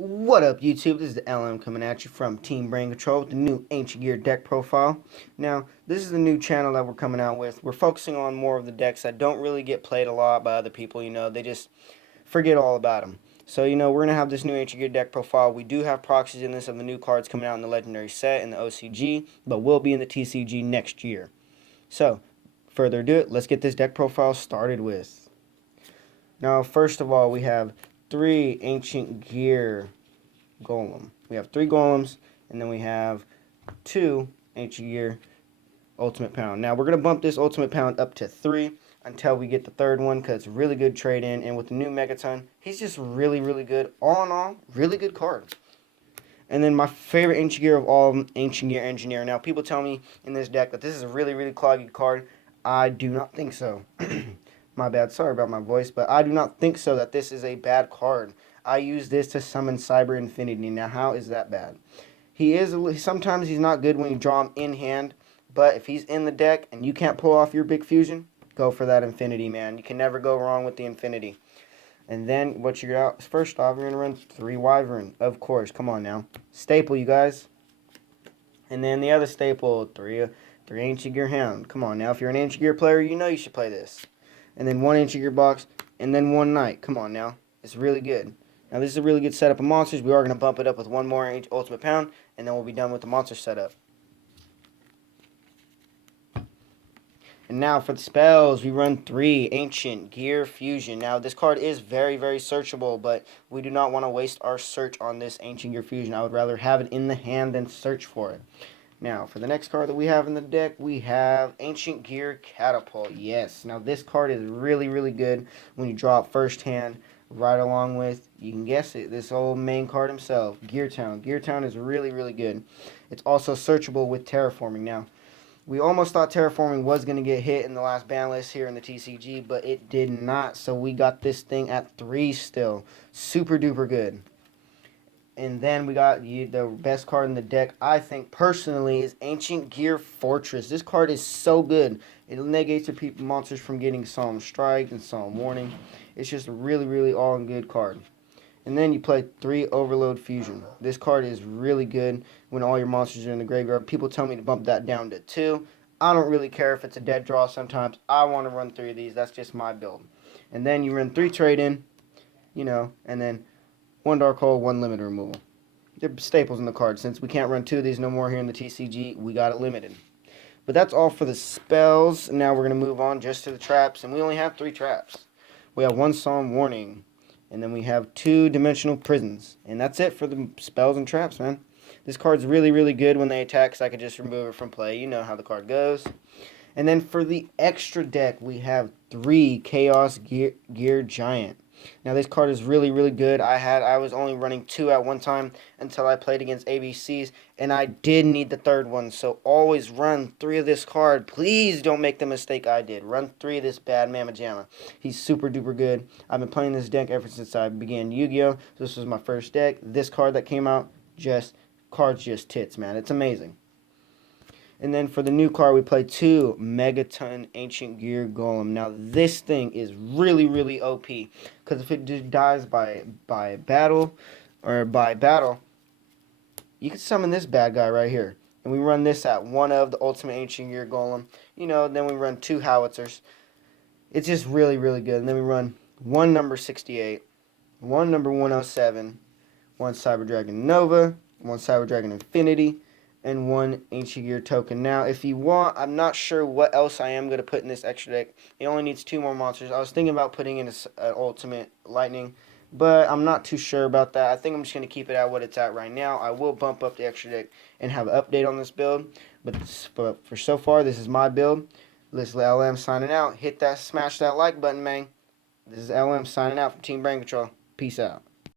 What up, YouTube? This is the LM coming at you from Team Brain Control with the new Ancient Gear deck profile. Now, this is the new channel that we're coming out with. We're focusing on more of the decks that don't really get played a lot by other people. They just forget all about them. So, we're going to have this new Ancient Gear deck profile. We do have proxies in this of the new cards coming out in the Legendary set and the OCG, but will be in the TCG next year. So, further ado, let's get this deck profile started with. Now, first of all, we have 3 Ancient Gear Golem. We have 3 Golems, and then we have 2 Ancient Gear Ultimate Pound. Now, we're going to bump this Ultimate Pound up to 3 until we get the 3rd one, because it's a really good trade-in, and with the new Megaton, he's just really, really good. All in all, really good card. And then my favorite Ancient Gear of all, Ancient Gear Engineer. Now, people tell me in this deck that this is a really, really cloggy card. I do not think so. My bad, sorry about my voice, but I do not think so that this is a bad card. I use this to summon Cyber Infinity. Now, how is that bad? Sometimes he's not good when you draw him in hand, but if he's in the deck and you can't pull off your big fusion, go for that Infinity, man. You can never go wrong with the Infinity. And then what you're out first off, you're gonna run 3 Wyvern, of course. Come on now, staple, you guys. And then the other staple, three Ancient Gear Hound. Come on now, if you're an Ancient Gear player, you know you should play this. And then 1 Ancient Gear Box, and then 1 Knight. Come on now, it's really good. Now this is a really good setup of monsters. We are going to bump it up with 1 more Ultimate Pound, and then we'll be done with the monster setup. And now for the spells, we run 3 Ancient Gear Fusion. Now this card is very, very searchable, but we do not want to waste our search on this Ancient Gear Fusion. I would rather have it in the hand than search for it. Now, for the next card that we have in the deck, we have Ancient Gear Catapult. Yes, now this card is really, really good when you draw it first hand, right along with, you can guess it, this old main card himself, Gear Town. Gear Town is really, really good. It's also searchable with Terraforming. Now, we almost thought Terraforming was going to get hit in the last ban list here in the TCG, but it did not, so we got this thing at 3 still. Super duper good. And then we got the best card in the deck, I think, personally, is Ancient Gear Fortress. This card is so good. It negates your monsters from getting Solemn Strike and Solemn Warning. It's just a really, really all-in-good card. And then you play 3 Overload Fusion. This card is really good when all your monsters are in the graveyard. People tell me to bump that down to 2. I don't really care if it's a dead draw sometimes. I want to run 3 of these. That's just my build. And then you run 3 Trade-In, and then 1 Dark Hole, 1 Limited Removal. They're staples in the card. Since we can't run 2 of these no more here in the TCG, we got it limited. But that's all for the spells. Now we're going to move on just to the traps. And we only have 3 traps. We have 1 Solemn Warning. And then we have 2 Dimensional Prisons. And that's it for the spells and traps, man. This card's really, really good when they attack, so I could just remove it from play. You know how the card goes. And then for the extra deck, we have 3 Chaos Gear Giant. Now this card is really, really good. I was only running 2 at one time until I played against ABCs, and I did need the 3rd one. So always run 3 of this card. Please don't make the mistake I did. Run 3 of this bad Mamma Jamma. He's super duper good. I've been playing this deck ever since I began Yu-Gi-Oh! This was my first deck. This card that came out, cards just tits, man. It's amazing. And then for the new card, we play 2 Megaton Ancient Gear Golem. Now, this thing is really, really OP. Because if it just dies by battle, you can summon this bad guy right here. And we run this at 1 of the Ultimate Ancient Gear Golem. Then we run 2 Howitzers. It's just really, really good. And then we run 1 number 68, 1 number 107, 1 Cyber Dragon Nova, 1 Cyber Dragon Infinity, and 1 Ancient Gear token. Now, if you want, I'm not sure what else I am going to put in this extra deck. It only needs 2 more monsters. I was thinking about putting in an Ultimate Lightning, but I'm not too sure about that. I think I'm just going to keep it at what it's at right now. I will bump up the extra deck and have an update on this build. But for so far, this is my build. This is LM signing out. Smash that like button, man. This is LM signing out from Team Brain Control. Peace out.